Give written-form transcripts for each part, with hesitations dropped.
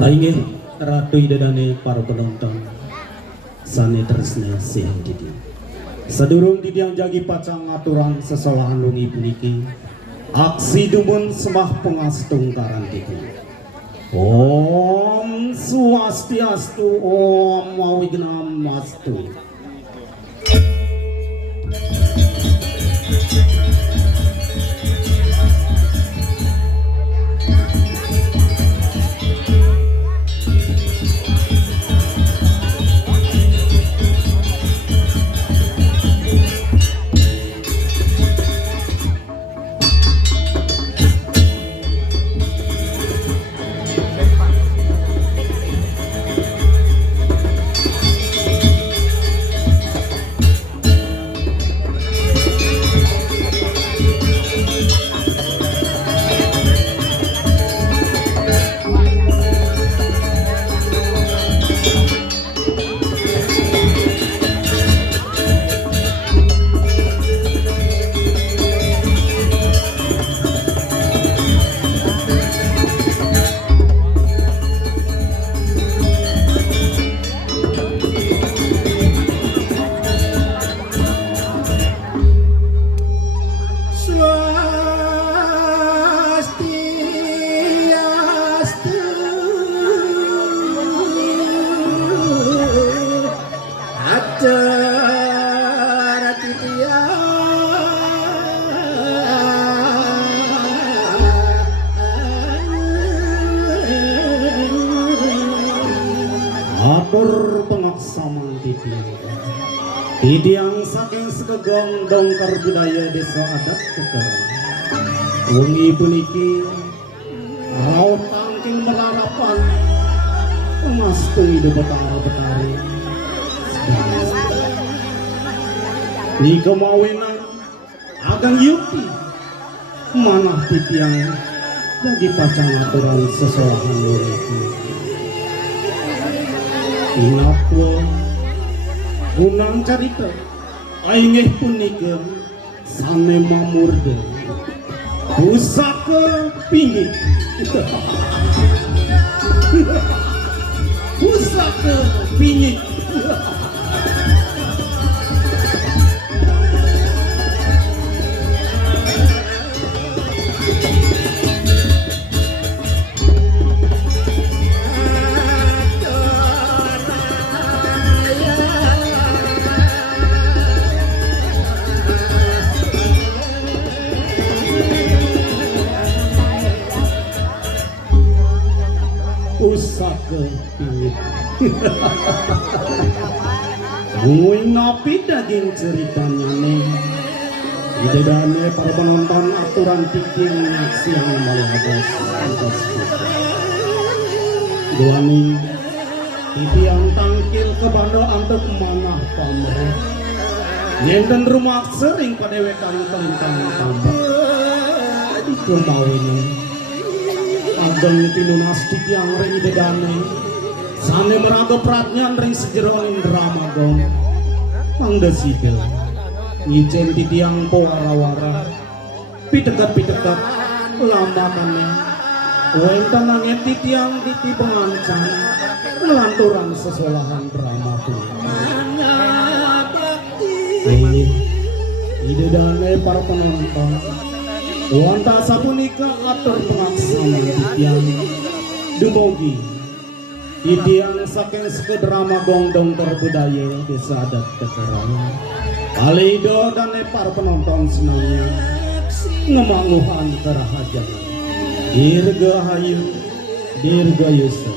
Inggih ratu idadane para penonton sane tresna siang didi. Sadurung didiang jagi pacang aturan sesolahan lungi puniki aksi dumun semah pengastung karantiki. Om Swastiastu, Om Mawignamastu. Atur pengaksaman Tidiang saking sekegong dongkar budaya desa adat kekerang. Wengi puniki raut tangking merarapan pemastung hidup betara-betari. Ni kemawinan agang yupi manah titiang jadi pacang aturan sesolahan luriki. Ingatwa gunang carita aingeh punikeun sane mamurde pusaka pinggir pusaka pinggir pusaka pinggir nguing ngopi daging ceritanya nih idedane para penonton aturan tiking siang malihapos antos duani titiang tangkil ke bando antuk manah pamrih nyenten rumah sering padewekan kelintang tambah di kemawin ageng tinunastik yang ring dedane sane meraga pratnyan ring sejeroing drama gom mangda sipil ngicen titiang powara-wara pitekat-pitekat lambakannya wenten nangin titiang titi pengancan melanturan sesolahan drama pun idedane para penonton wanta sapunika atur pengaksana titiang dumugi titiang saking sekedrama gongdong terbudaya desa adat kekerang alido dan para penonton senangnya ngemanguhan kerahajaan dirgahayu dirgayusa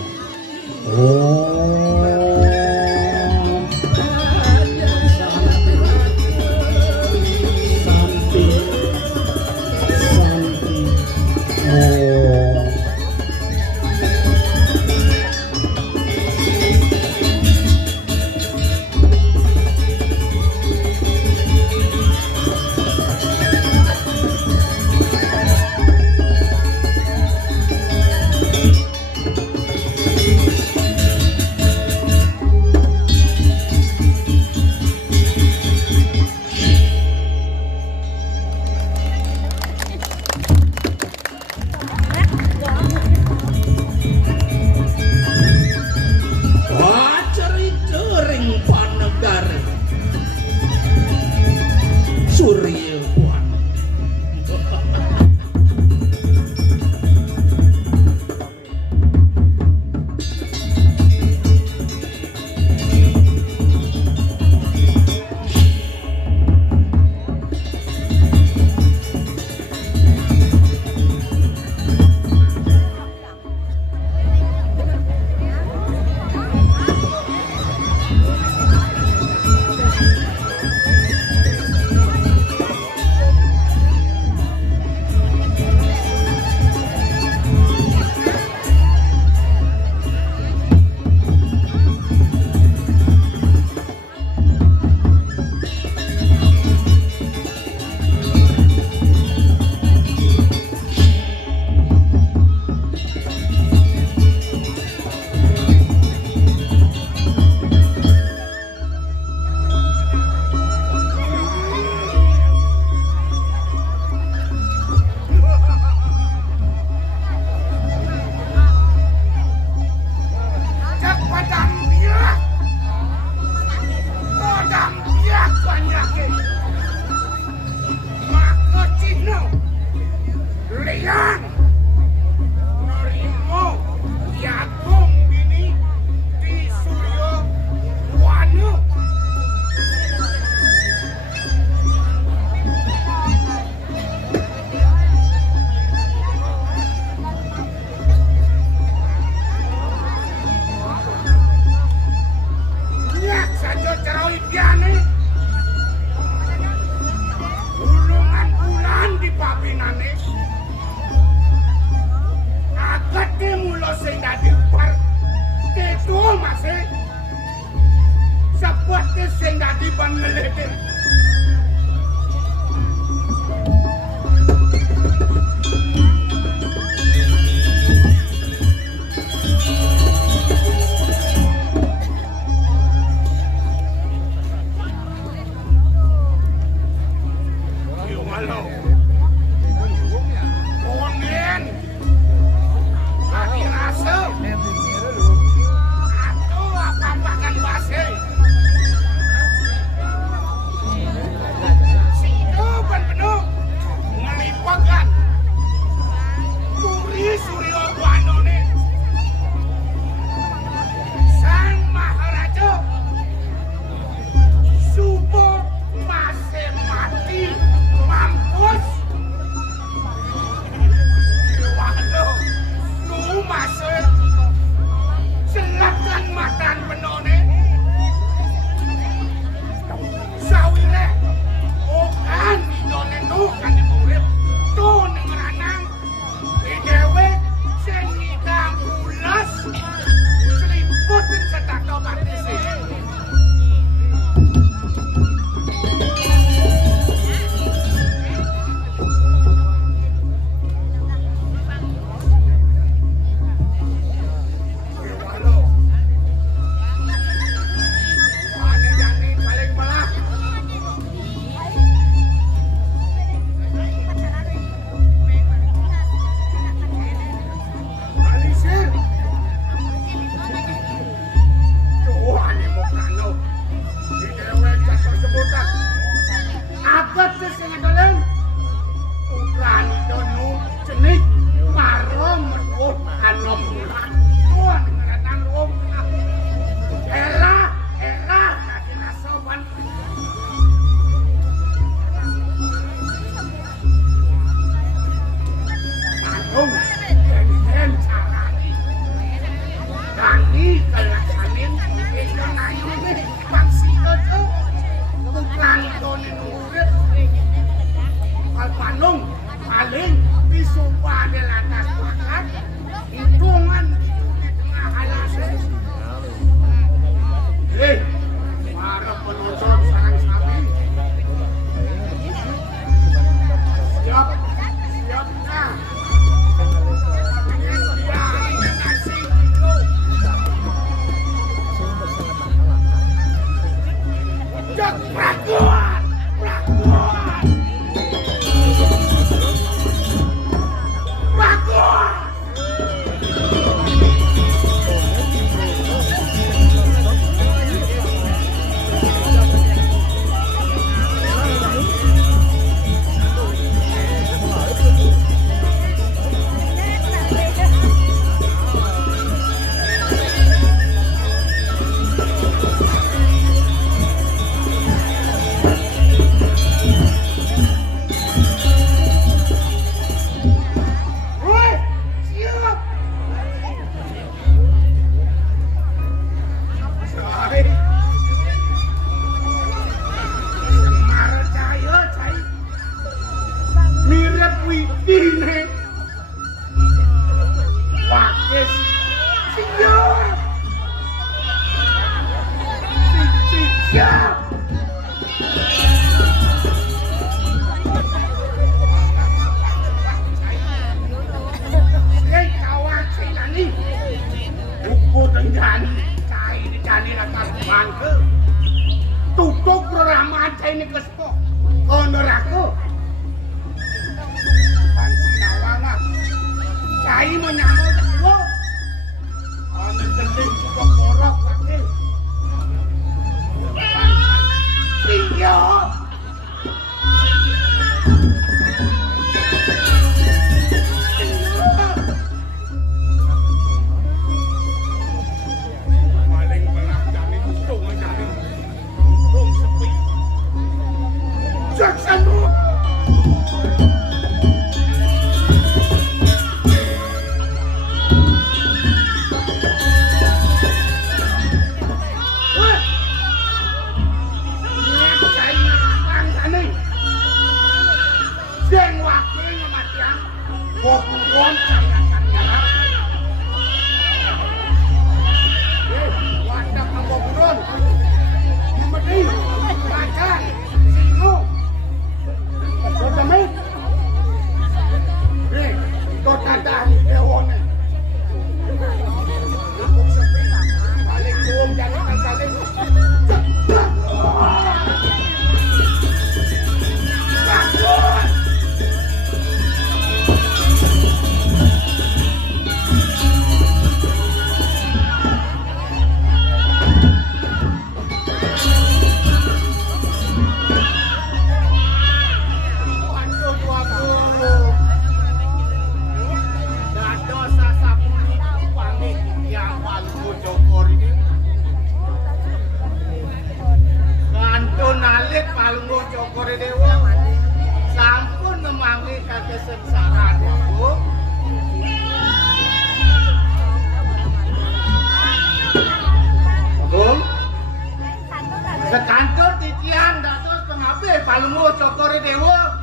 Masih seperti sing dadi peneliti. palungo cokore dewa.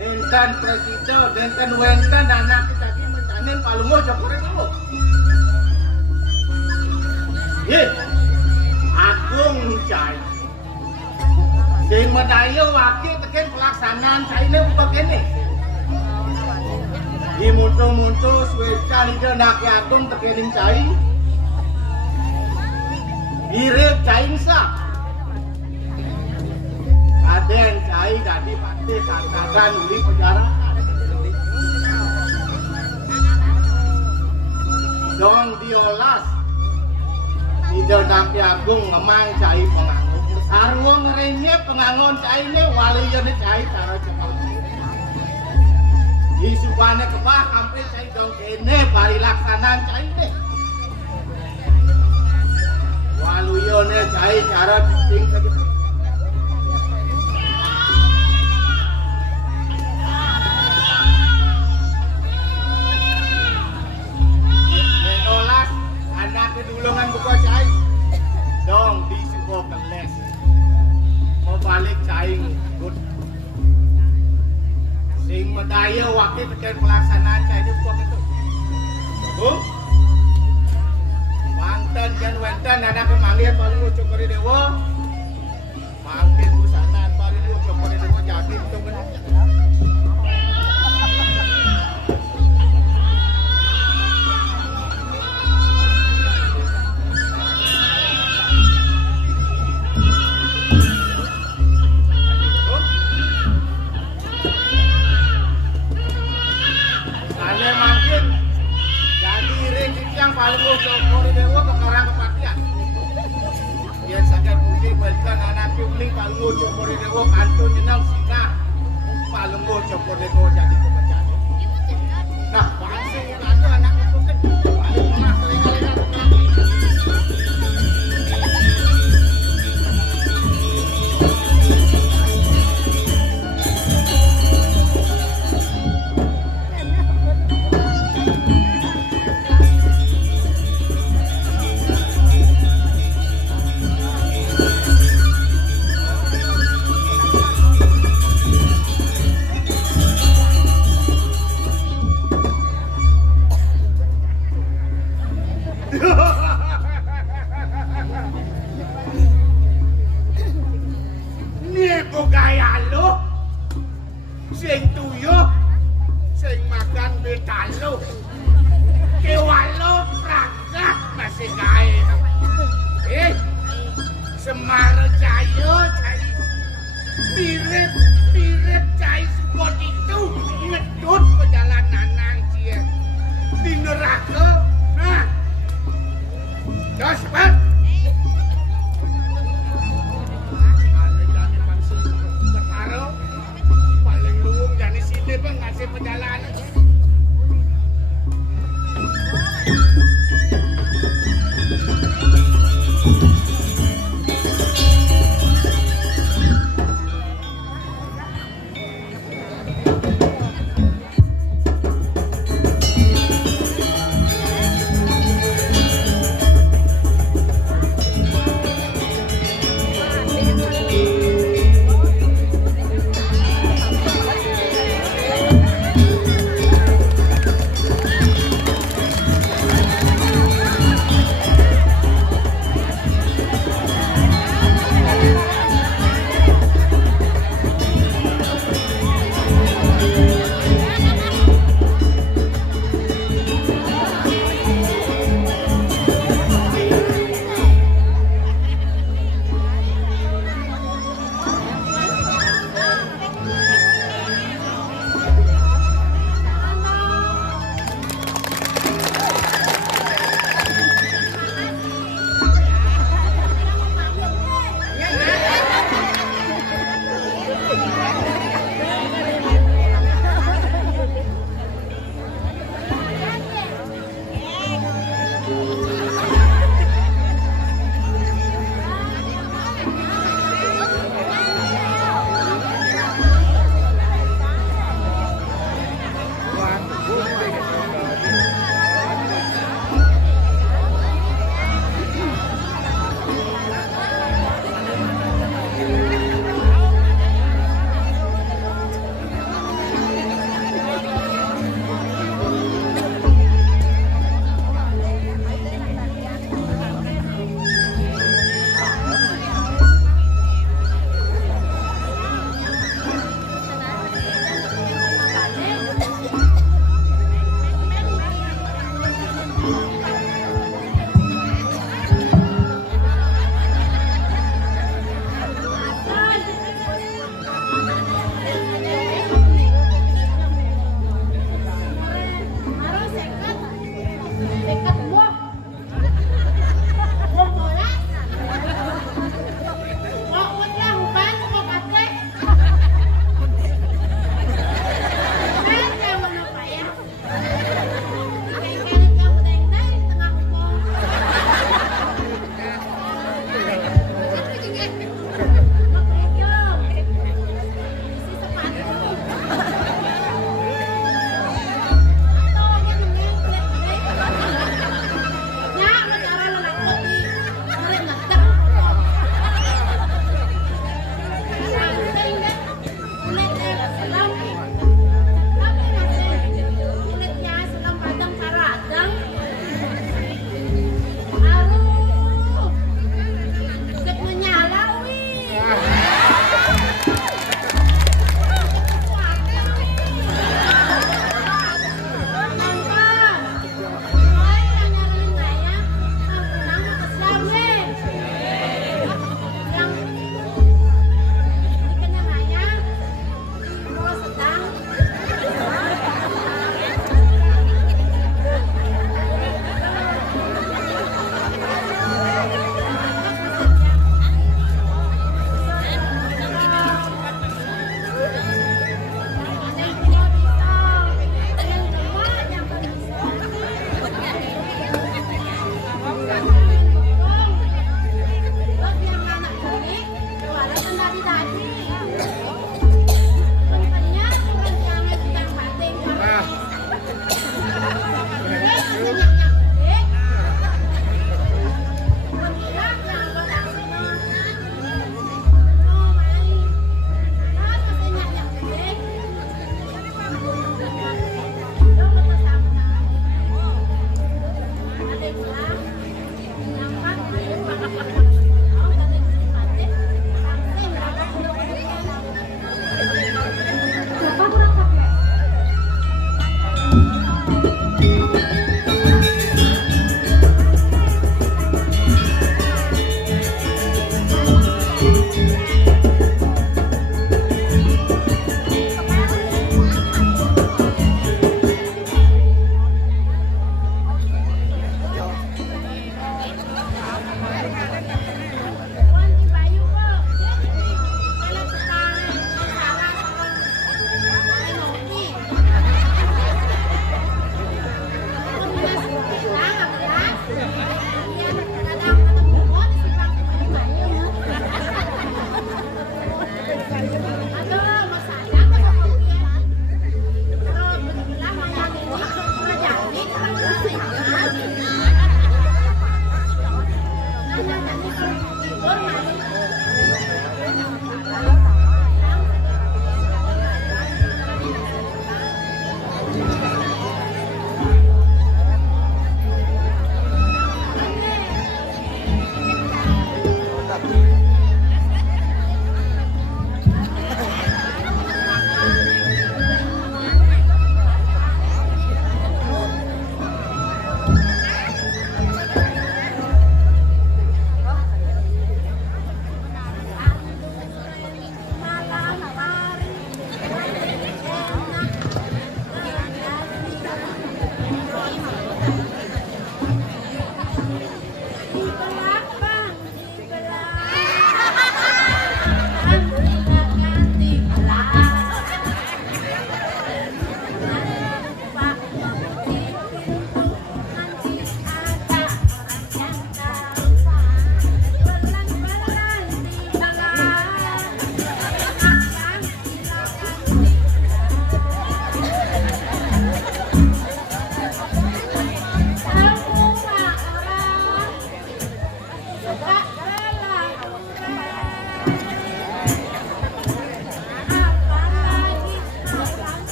Dentan presiden, dentan wenten anak kita lagi mencanin palungo cokore dewa. Ye, agung cai. Sing medaya wakil teken pelaksanaan cai ini bukan ini. Di muntu-muntu swecah ide nak agung tekenin cai. Mirip cai sak. Kaden cai dadi pasti katakan uli penjaraan. Dong diolas. Ide nak agung ngemang cai pengangon. Sarwong ngerenyep pengangon cai ini waliyane cai cara cepat. Isupane kebah sampai cai dong kene bari laksanaan cai ini. Waluyone cai cara penting saja. Menolas anak kedulungan buka cai. Dong disuko keles. Mau balik cai ngikut. Sing medaya wakil teken pelaksanaan cai ini buka itu. Mantan dan wenten anak kemanggil paling lucu kori dewa. Manggil busana paling lucu kori dewa jadi itu benar. Sana makin jadi ring yang paling lucu kori dewa kekarang kepatian. Yang sadar budi bahkan anak piuling paling lucu kori dewa kanto nyenang singa paling lucu kori dewa jadi kebencana. Nah, bangsa itu anak itu kan paling pernah selingan-lingan.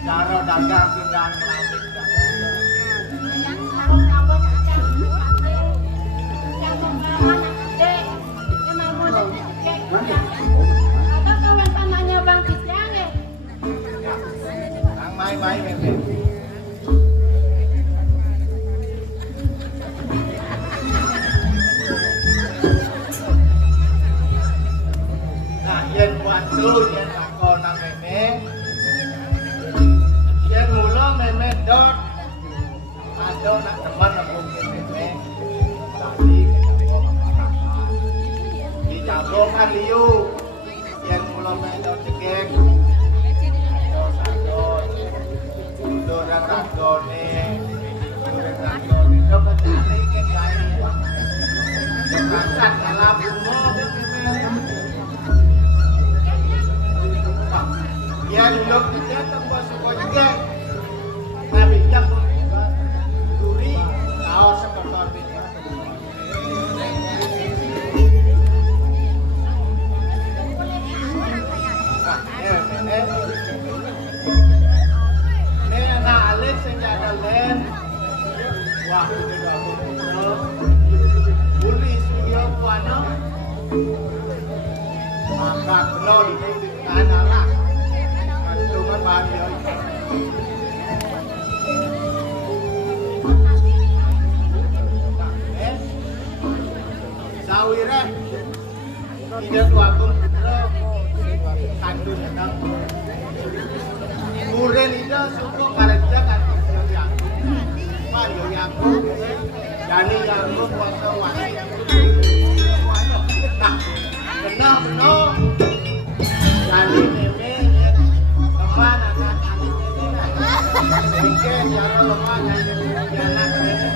cara dagang tinggal melalui main-main Meme. Nah, yen waktu yen lakon nang Meme. Yen mula Meme dot ada nak teman aku Meme. Tadi dijabung kan liu. Yen mula Meme dot cekek. Orang ragone itu bercari ke saya berangkat dalam umum ya dulu kita tempat sekolah juga tapi jam duri kau seperti wah ini gak bulis dia puana maka kena di kanan lah kantungan bahagia sawirah tidak tuakun putra kandun hendak kuren itu suku karja kandun Mario Yaku, Dani Yaku, kuasa wahid. Nah, benar. Dani Meme, teman anak Dani Meme. Mungkin cara lemah dan anak Meme.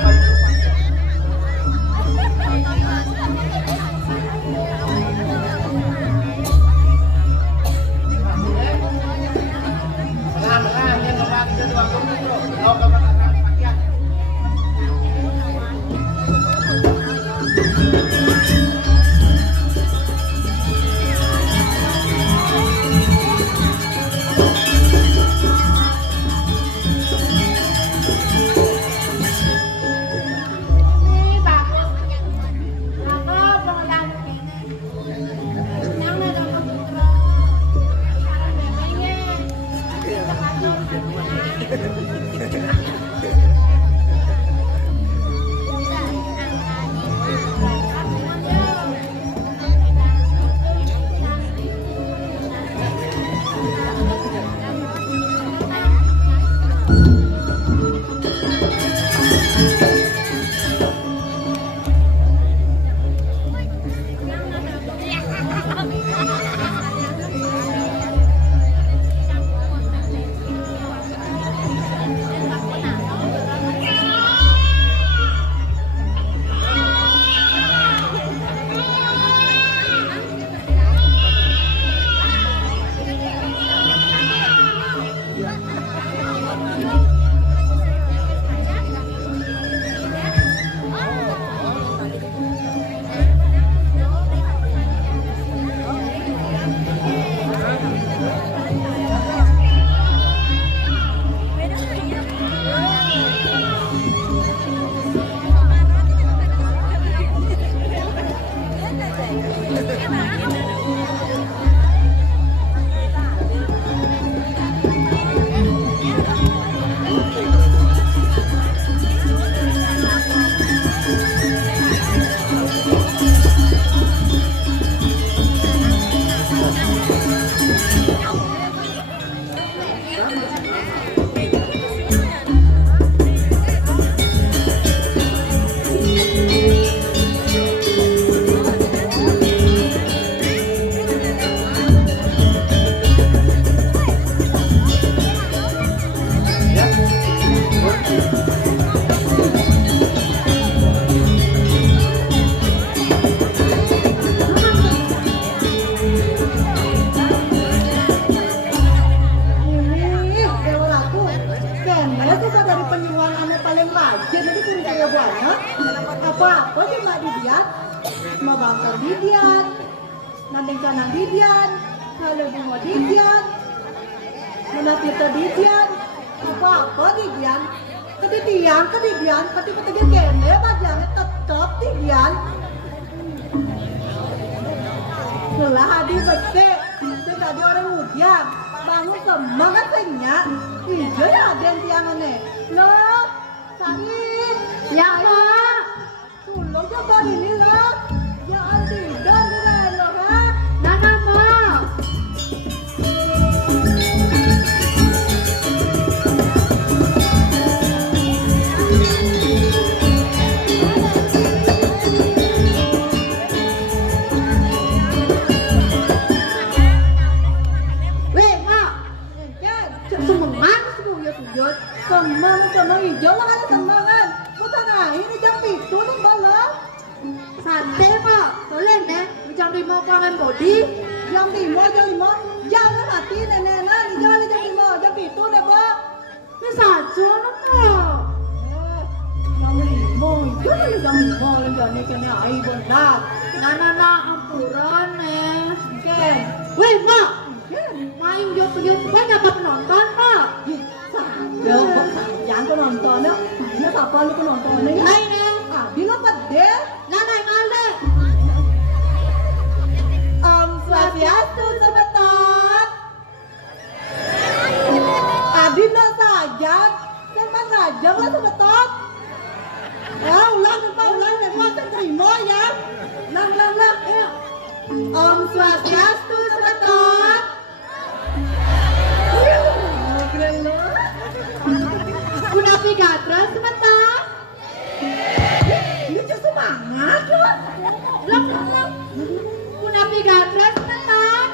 Nah, yang membagi kedua kumpul. Lo kapan apa-apa cuma didian, mau bangkar didian, nandeng canang didian, kalau bunga didian, Anak kita didian. Apa didian? Kedidian, ketiga kene bajangnya tetap didian. Setelah hadir bete, sudah ada orang ujian. Bangun semangat senyak. Iya ya ada yang tiangannya. Loh, Sarin. Ya, Pak. Tolong coba ini loh. Jangan tidur dengan lo kan. Nama, Pak. Weh, Pak. Kan, Semangat sujud. semang hijau lah kan semangan. Bukan ini jam itu nih balap. Santai, Pak. Boleh, Nek. Jam 5 kangen body. Jam 5, jangan mati nenek-nenek. Jangan jam 5, jam itu nih pak. Ini saja, Pak. Jam 5, jam 5 jadi kena air benar. Nah, ampuran, Nek. Kan, Weh, Pak. kan. Main yuk banyak penonton, Pak. Saja, jangan kau nonton ya. Ini apa lu kau nonton nih? Hai, Nek. Adi lo pede. Nanai malde. Om Swastiastu sebentar. Adi lo saja. Teman saja lo sebentar. Ulang, saya terima ya. Ulang. Om Swastiastu sebentar. Keren lo. Kunapi gatra sebentar. Lucu semangat lo. Belum. Kunapi gatra sebentar.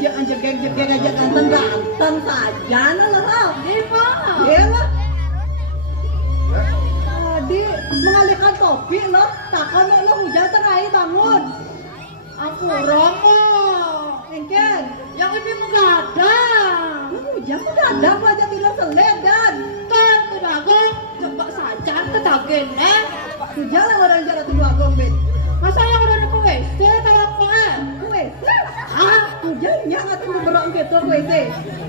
Jangan jegek aja ganteng saja lo. Nih, Pak. Ya lo. Tadi mengalihkan topik lo. Takkan lo hujan tengah hari bangun. Ampuran, Pak. Engken. Yang ini enggak ada. Hujan tuh dadang aja tidak seledan. Kan, kedagang. Coba saja kedagen, Nek. Hujan lah orang jalan tuh dua gombet. Masa yang udah ke WC kalau kok? Kue. Hujannya nggak tuh berang gitu kue sih.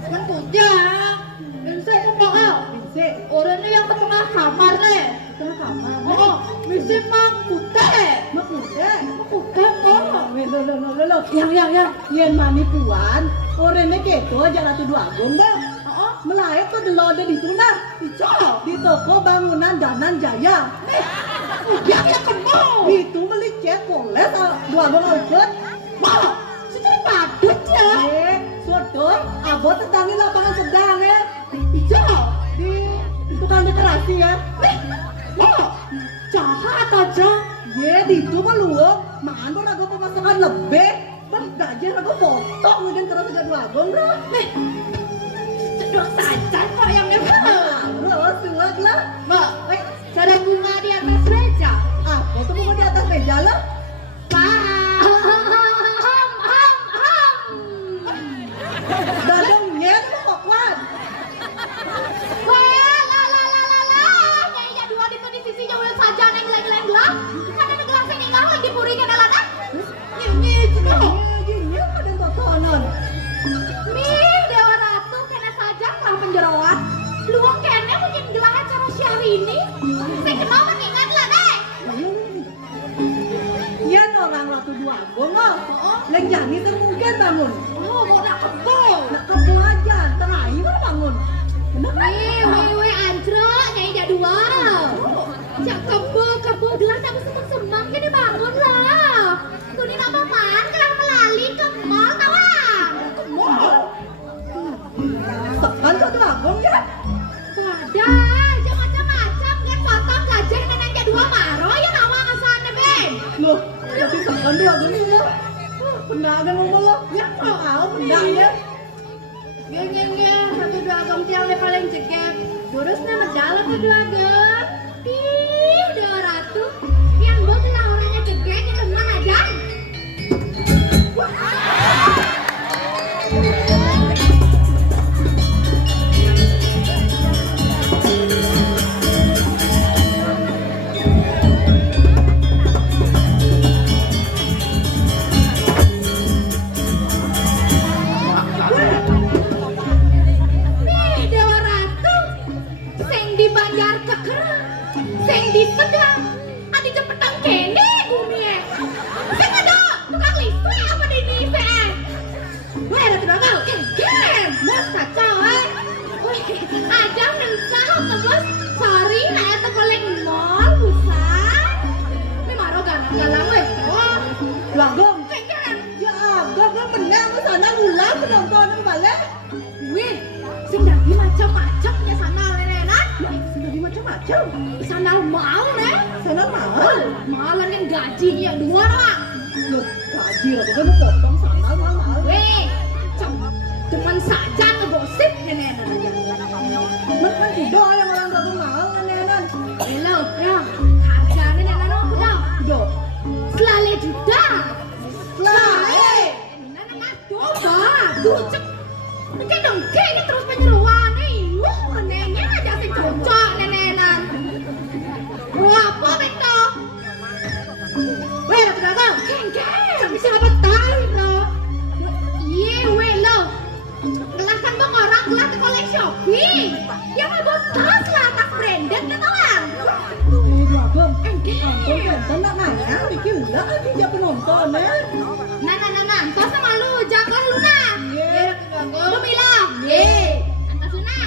Kan kujang. Bisa kok. Bisa. Orangnya yang ke tengah kamar, Nek. Tengah kamar. Oh, bisa mang putih. Mak udah. Putih kok. Lo. Yang. Yang mani puan. Orangnya gitu jalan tuh dua gombet. Oh, Melayat tuh di lode di tunar. Di toko bangunan Danan Jaya. kujang yang kemo. Itu beli cek poles dua gombet ikut. Mau, secara padut ya. Sodor, abot tetangi lapangan sedang ya. Hijau. Di tukang dekorasi ya. Mau, jahat aja. Di itu mah luwuk, maan pun aku pemasakan lebih. Bang gajian aku potong mungkin terus ada dua gong bro. Cedok saja kok yang Lo suat lah. Mbak, ada bunga di atas meja. Apa tuh mau di atas meja lo? Dadangnya tuh kok kuat. Jinnya pada tontonan. Iya orang ratu dua gong lo. Lenjani tuh mungkin bangun. Nak kebo aja, terakhir baru bangun. Bener kan? Kebo gelas aku semang-semang jadi bangun lah. Kuning apa man kalau melali ke mall tawang. Tekan tuh dua gong ya. Ada, aja macam-macam kan potong gajah neneng dua maro ya nawang asane ben. Loh, jadi tekan dua gong lo. Pendagang ngomong lo. Ya kau pendang ya. Geng, satu dua agam tiang le paling cekep. Durusnya medal ke dua agam. Ih, 200. Yang buat lah orangnya cekep itu mana aja. ulah penonton yang balik. Wih, sing dadi macam-macam ya sandal nenek. Sudah di macam-macam. Sandal mau nih. Sana mahal. Malah yang gajinya dua orang. Loh, gaji lah kan potong sandal mahal. Weh, cuman saja ngegosip nenek. Kan tidak yang orang satu mahal kan nenek. Hello, ya. Harganya nenek apa dah? Do. Selale juta. Selale. Nenek coba, tuh mungkin dong, ini terus penyeruan nih. Neneknya aja sih cocok nenenan. Wah, apa betul? Weh, dapat apa? Keng, bisa apa tahu bro? Iya, weh lo. Kelas kan bang orang kelas ke koleksi Shopee. Yang mau tas lah, tas branded kan orang. Abang, nonton nak nanya, bikin lah dia penonton Nah, kau sama lu, jago lu nah. Lu bilang, Anta Suna,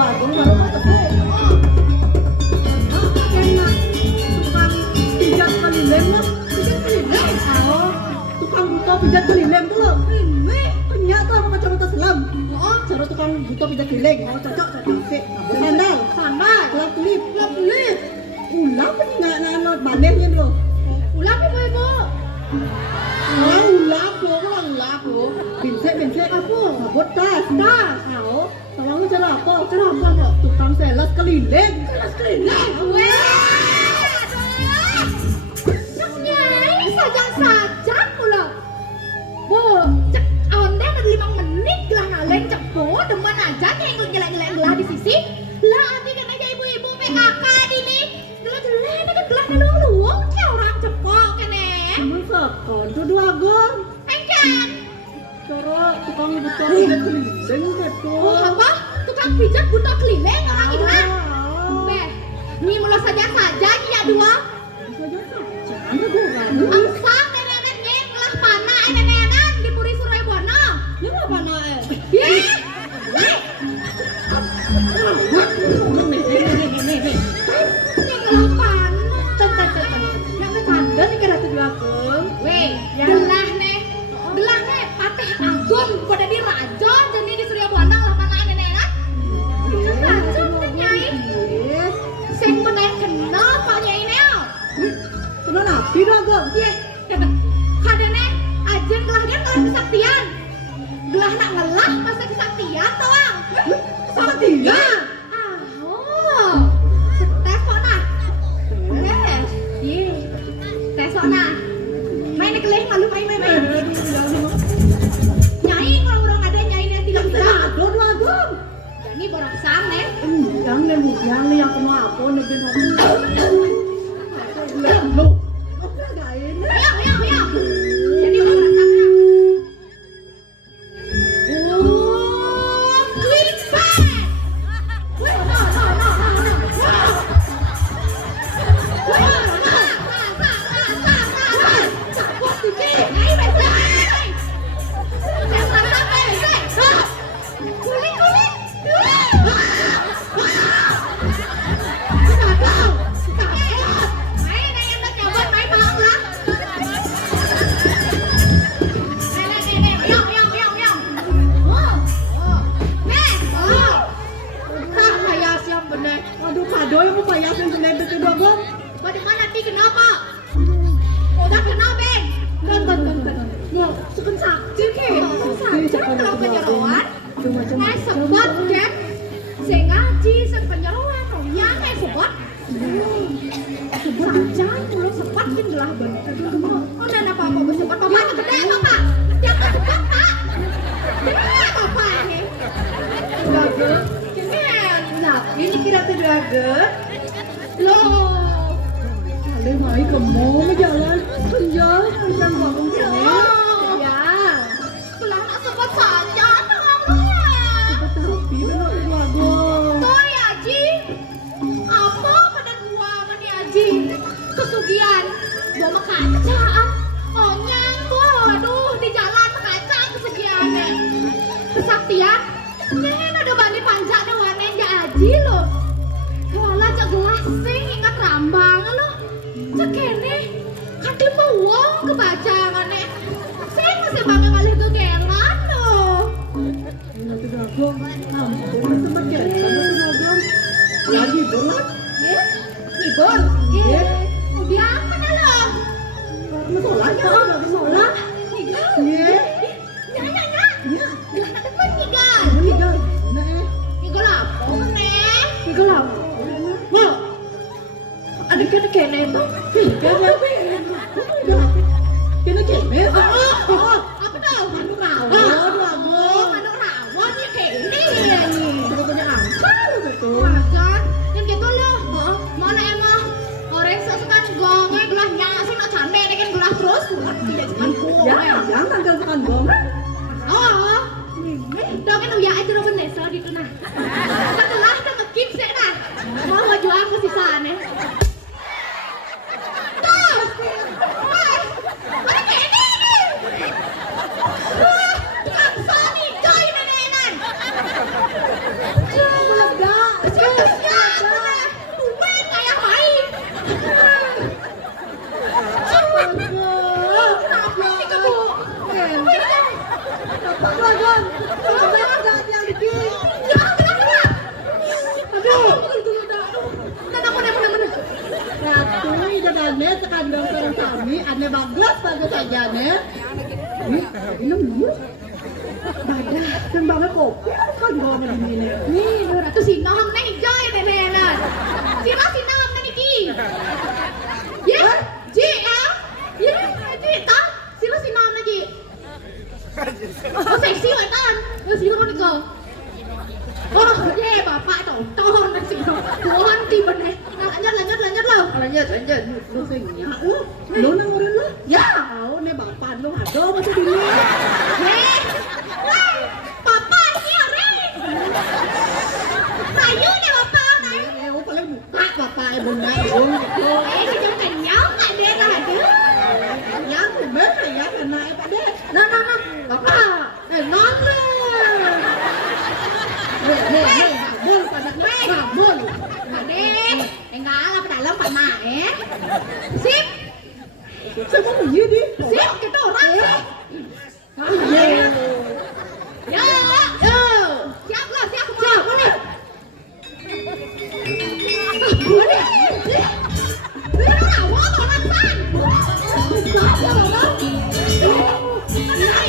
Abang baru masuk pijat kelilem loh. Tukang buto pijat kelilem tuh loh. Penyak tuh sama macam selam. Cara tukang buto pijat kelilem. Cocok. Sandal. Kelap kelip. Ulang penyak balenya loh. ulang ibu. Ulang loh. Binsek. Apa? Buat tas. Tolong lu cara apa? Tukang selas kelilem. Nyai saja pula. Bu, cek onde ada 5 menit gelah ngaleng cek bu, demen aja ngikut geleng-geleng gelah di sisi. Lah abi kan aja ibu-ibu PKK ini. Gelah-geleng ada gelah luang kayak orang cepok kene. Emang sekon tuh dua gong. Engkan. Cara tukang buto pijat kelilem gitu. Oh, apa? Tukang pijat butuh keliling orang itu kan? Beh, ini mulut saja ya dua. Jangan gue Angsa nenek-neneknya ngelah panah nenek-nenek di Puri Surabaya. Ini apa panah Ih, yang ngelah panah. Yang kandang nih kira tuh dua gong. Weh, gelah nih patih agung pada di raja jadi di Surabaya ngelah panah nenek-nenek. Raja kan nyai. Sing meneng kenal pak nyai neo. Kenal nabi dong gong. Iya, kadene ajen gelah dia ngelah kesaktian. Gelah nak ngelah masa kesaktian toang. Saktian. Oh, tes kok nah. Iya, tes kok nah. Main kelih malu main. Nyai kalau orang ada nyai yang tidak bisa. Aduh dua gong. Ini borok sang nih. Yang nih yang penuh apa nih Lo, apa gak ini? Ayo. Jadi borok sang. Oh, clickbait. Wih, no. Cabut dikit. Nyai besar. Jangan sampai. Kuling. Aduh kado yang mau payasin selebet ke dua gong. Bagaimana ti kenapa? Udah kenal Ben. Nggak, sukan sakti ke. Saja kalau penyeruan. Naik sebat kan? Saya ngaji sang penyeruan. Ya naik sebat. Saja kalau sebat kan gelah banget. Oh nana apa bersebat? Papanya gede papa. Dia kan sebat pak. Gede papa ini. Draga. Kemen. Nah, ini kira tuh draga. Loh. Kali mai ke mall jalan. Penjal, penjal bangun sini. Oh. Ya. Gelah nak sebat saja. Tangan Sepi bener dua gong. Toh ya Ji, apa pada gua sama nih Aji? Kesugihan, bawa kaca, onyang gua, aduh di jalan kaca kesugihannya. kesaktian. Nyen ada bani panjang nih warna yang aji lo. Kala cak gelasing ingat rambang lo. Cekene kati wong kebacangannya. Saya masih bangga kali itu keran lo. Nanti gabung, ampun tempat ya, lagi bola, Ya, libur. Ya, udah mana lo? masalah ya, masalah, ya, Nyanyi. ya, Gelas temen tigal. meninggal, nah, Tigal apa nih? tiga lama, Wah, ada kene itu. kena kene, Apa tuh? anu rawon, Manuk rawon ya kene ya nih. udah punya angkar betul, Makan, yang gitu loh. Mana emang orang sesukan gongnya gelas nyasih nak cane nih kan gelas terus. Tidak cuman ya, yang tanggal tekan gong, Oh, udah kan uya itu udah bener soal gitu nah. Setelah itu makin sih nah. Mau jual ke sisa nih. Tuh, mana kayak ini? Wah, kaksa nih coy nenenan. meledak, Siap, bener. Tumben kayak main. Kenapa sih kamu? Bagon, bagon, yang dikit. Ratu idadane sekandang sareng kami, ane bagus saja ane. Ini dulu. Badah, sembangnya kopi kan gong ini. Nih, lu ratu sinom nih joy nenenan. Sila sinom nih Niki. Ya, Ji ya. Ya, Ji tah. Sila sinom nih Ji. Oh, seksi wetan. Lu sila kok Niko. Oh, ye bapak tonton nih sih. Tuhan tiba nih. Lanjut lo. Lanjut, lu singnya. Lu nang urun lu? Ya, ne bapak lu aduh masih dulu. Wah, bapak ini orang. Sayu nih bapak nih. Eh, paling buka bapak bunda lu. Kejam kenyang nggak deh aduh. Ya, bener ya kena Pak Dek. Nah, bapak, non lu. Bol padaknya babon. Adik, enggak lah dalam panah Sip, Semua begini di. sip kita orang sih. Iya. Ya, siap lah, siap boleh. Boleh. Ini rawon orang san. Siap ya orang. Jangan.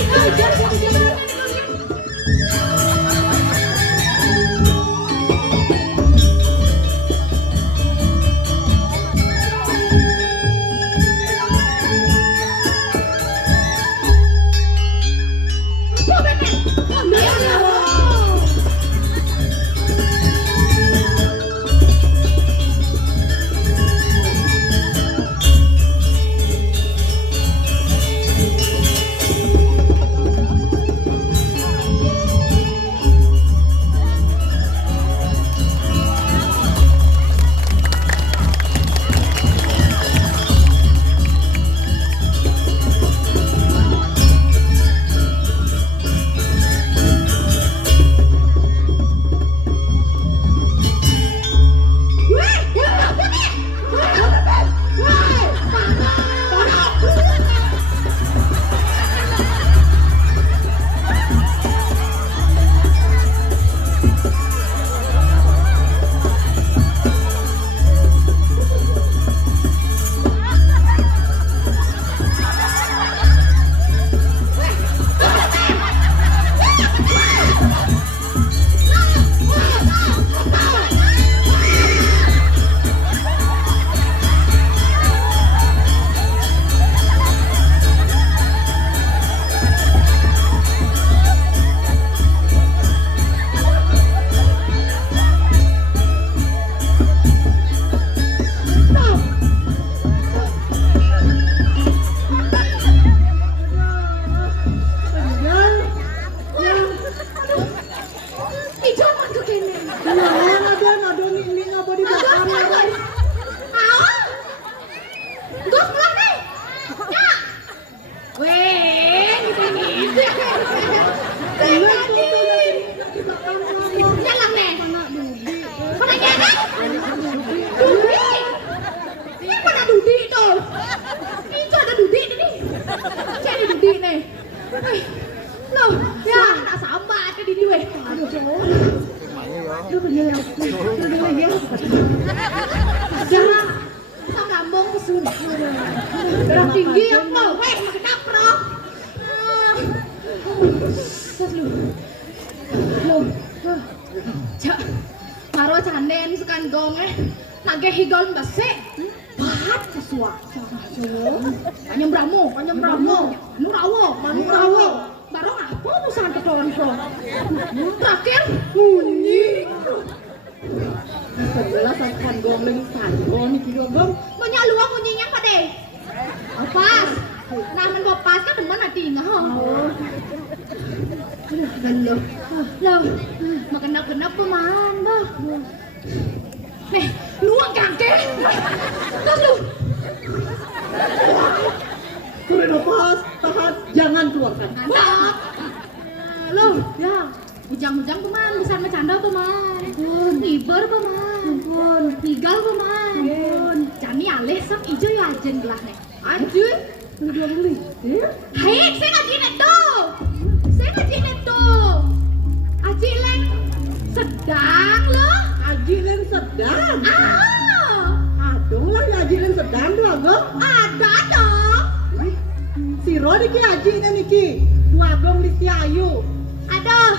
Weh, kita ngisi. Lu punya lagi ya. Jangan sang lambung kesun. Darah tinggi yang mau, weh makin kaprok. Cak, karo canen sekan gong nage higon basik. Pahat kesua. Kanyang Brahmo. Anu rawo. Barong apa usaha kedoan pro. Terakhir bunyi. Sebelah sakan gong lagi sanggong nih kilo gong. Banyak luang bunyinya Pak De. Pas. Nah men pas kan teman hati ngah. Loh, makan-kenap peman bah. Nih, luang kangke. Terus lu. Sudah lepas, tahan, jangan keluarkan. Mantap. Loh, ya. Ujang-ujang peman, besar bercanda peman. Iber peman. Nigal peman. Jani alih sak ijo ya ajen belah nih. Ajen. Udah beli. Hei, saya ngajin itu. Aji Leng sedang loh. Aji Len sedang. Aduh lah ya Aji Len sedang tuh agong. ada dong. Si Rodi ki Aji nih niki. Dua agong di Ayu. Aduh,